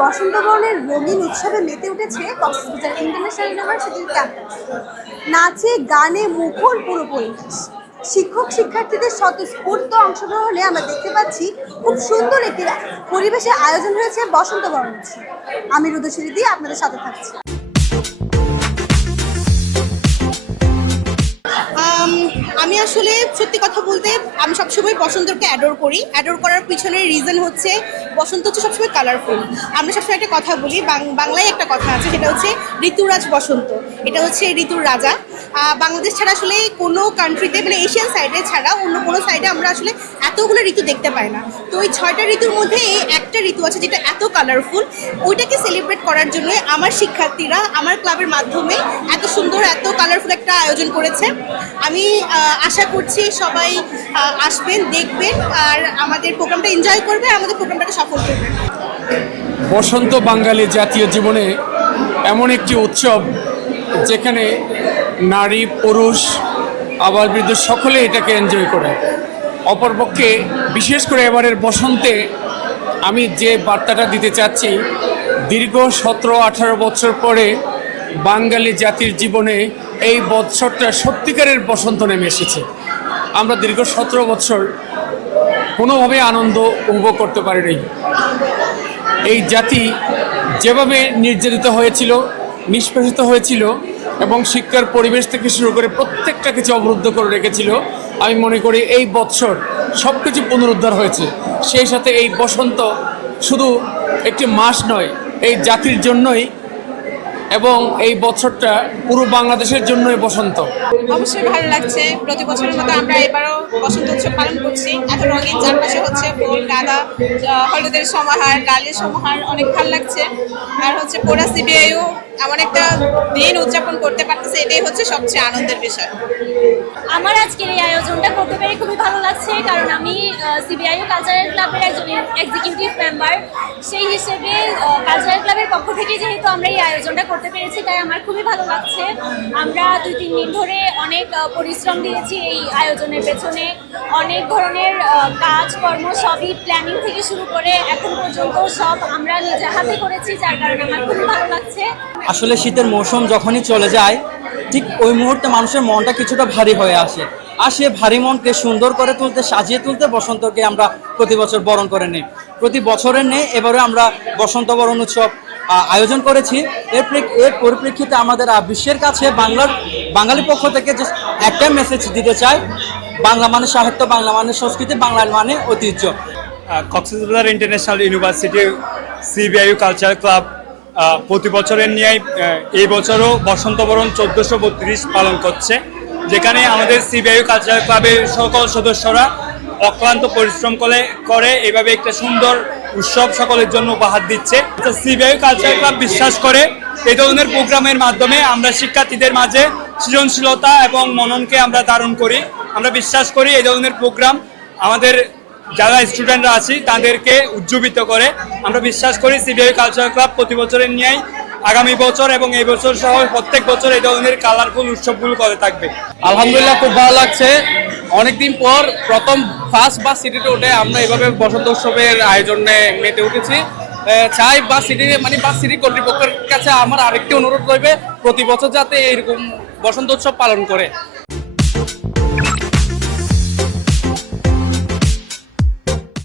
বসন্ত বরণের রঙিন উৎসবে মেতে উঠেছে কক্সবাজার ইন্টারন্যাশনাল ইউনিভার্সিটির ক্যাম্পাস। নাচে গানে মুখর পুরো পরিবেশ। শিক্ষক শিক্ষার্থীদের স্বতঃস্ফূর্ত অংশগ্রহণে আমরা দেখতে পাচ্ছি খুব সুন্দর একটি পরিবেশে আয়োজন হয়েছে বসন্ত বরণ উৎসব। আমি রুদুশ্রী দিয়ে আপনাদের সাথে থাকছি। আমি আসলে সত্যি কথা বলতে আমি সবসময় বসন্তকে অ্যাডোর করি। অ্যাডোর করার পিছনের রিজন হচ্ছে বসন্ত হচ্ছে সবসময় কালারফুল। আমরা সবসময় একটা কথা বলি, বাংলায় একটা কথা আছে, সেটা হচ্ছে ঋতুরাজ বসন্ত। এটা হচ্ছে ঋতুর রাজা। বাংলাদেশ ছাড়া আসলে কোনো কান্ট্রিতে, মানে এশিয়ান সাইডে ছাড়া অন্য কোনো সাইডে আমরা আসলে এতগুলো ঋতু দেখতে পাই না। তো ওই 6টা ঋতুর মধ্যে এই একটা ঋতু আছে যেটা এত কালারফুল। ওইটাকে সেলিব্রেট করার জন্য আমার শিক্ষার্থীরা আমার ক্লাবের মাধ্যমে এত সুন্দর এত কালারফুল একটা আয়োজন করেছে। আমি আশা করছি সবাই আসবেন, দেখবেন আর আমাদের প্রোগ্রামটা এনজয় করবে, আমাদের প্রোগ্রামটাকে সফল করবে। বসন্ত বাঙালি জাতীয় জীবনে এমন একটি উৎসব যেখানে নারী পুরুষ আবার বৃদ্ধ সকলে এটাকে এনজয় করে। অপরপক্ষে বিশেষ করে এবারের বসন্তে আমি যে বার্তাটা দিতে চাচ্ছি, দীর্ঘ 17-18 বছর পরে বাঙালি জাতির জীবনে এই বৎসরটা সত্যিকারের বসন্ত নেমে এসেছে। আমরা দীর্ঘ 17 বছর কোনোভাবে আনন্দ উপভোগ করতে পারিনি। এই জাতি যেভাবে নির্যাতিত হয়েছিল, নিষ্পেষিত হয়েছিল এবং শিক্ষার পরিবেশ থেকে শুরু করে প্রত্যেকটা কিছু অবরুদ্ধ করে রেখেছিল, আমি মনে করি এই বৎসর সব কিছু পুনরুদ্ধার হয়েছে। সেই সাথে এই বসন্ত শুধু একটি মাস নয়, এই জাতির জন্যই এবং এই বছরটা পুরো বাংলাদেশের জন্যই বসন্ত। অবশ্যই ভালো লাগছে। প্রতি বছরের মতো আমরা এবারও বসন্ত উৎসব পালন করছি। এত রঙিন, চারপাশে হচ্ছে ফুল, গাঁদা, হলুদের সমাহার, লালের সমাহার, অনেক ভালো লাগছে। আর হচ্ছে পুরা সিবিআইও এমন একটা দিন উদযাপন করতে পারতেছে, এটাই হচ্ছে সবচেয়ে আনন্দের বিষয়। আমার আজকের এই আয়োজনটা করতে পেরে খুবই ভালো লাগছে, কারণ আমি সিবিআইও কালচারাল ক্লাবের একজন এক্সিকিউটিভ মেম্বার। সেই হিসেবে কালচারাল ক্লাবের পক্ষ থেকে যেহেতু আমরা এই আয়োজনটা করতে পেরেছি, তাই আমার খুবই ভালো লাগছে। আমরা 2-3 দিন ধরে অনেক পরিশ্রম দিয়েছি এই আয়োজনের পেছনে। অনেক ধরনের কাজকর্ম সবই প্ল্যানিং থেকে শুরু করে এখন পর্যন্ত সব আমরা নিজে হাতে করেছি, যার কারণে আমার খুবই ভালো লাগছে। আসলে শীতের মৌসুম যখনই চলে যায়, ঠিক ওই মুহূর্তে মানুষের মনটা কিছুটা ভারী হয়ে আসে। আর সে ভারী মনকে সুন্দর করে তুলতে, সাজিয়ে তুলতে বসন্তকে আমরা প্রতি বছর বরণ করে নিই। প্রতি বছরের নেই এবারে আমরা বসন্ত বরণ উৎসব আয়োজন করেছি। এর পরিপ্রেক্ষিতে আমাদের বিশ্বের কাছে বাঙালি পক্ষ থেকে যে একটা মেসেজ দিতে চাই, বাংলা মানে সাহিত্য, বাংলা মানে সংস্কৃতি, বাংলা মানে ঐতিহ্য। Cox's Bazar international university CBIU cultural club প্রতি বছরের ন্যায় এই বছরও বসন্ত বরণ 1432 পালন করছে, যেখানে আমাদের সিবিআইউ কালচারাল ক্লাবের সকল সদস্যরা অক্লান্ত পরিশ্রম করে এইভাবে একটা সুন্দর উৎসব সকলের জন্য উপহার দিচ্ছে। সিবিআইউ কালচারাল ক্লাব বিশ্বাস করে এই ধরনের প্রোগ্রামের মাধ্যমে আমরা শিক্ষার্থীদের মাঝে সৃজনশীলতা এবং মননকে আমরা ধারণ করি। আমরা বিশ্বাস করি এই ধরনের প্রোগ্রাম আমাদের যারা স্টুডেন্টরা আছি তাদেরকে উজ্জীবিত করে। আমরা বিশ্বাস করি সিবিআই কালচারাল ক্লাব প্রতি বছরের ন্যায় আগামী বছর এবং এই বছর সহ প্রত্যেক বছর এই ধরনের কালারফুল উৎসবগুলো করে থাকবে। আলহামদুলিল্লাহ, খুব ভালো লাগছে। অনেকদিন পর প্রথম ফার্স্ট বাস সিটিতে উঠে আমরা এভাবে বসন্ত উৎসবের আয়োজনে মেতে উঠেছি। চাই বাস সিটি কর্তৃপক্ষের কাছে আমার আরেকটি অনুরোধ রইবে, প্রতি বছর যাতে এরকম বসন্ত উৎসব পালন করে।